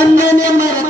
Cuando me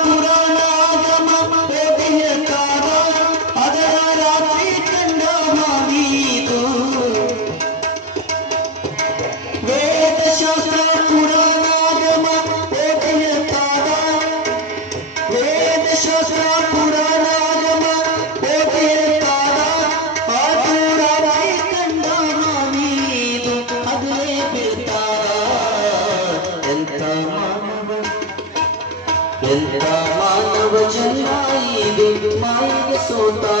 मानव जन्माई दे माई सोता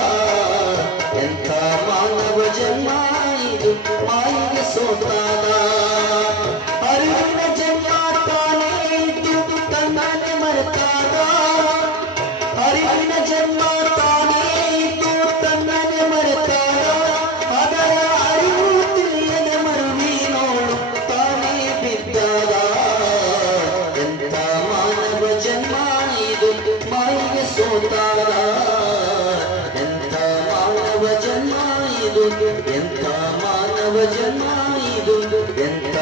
ಮುಂದಾದ ಮಾನವ ಜನ್ಮ ಇದು. ಎಂಥ ಮಾನವ ಜನ್ಮ ಇದು. ಎಂಥ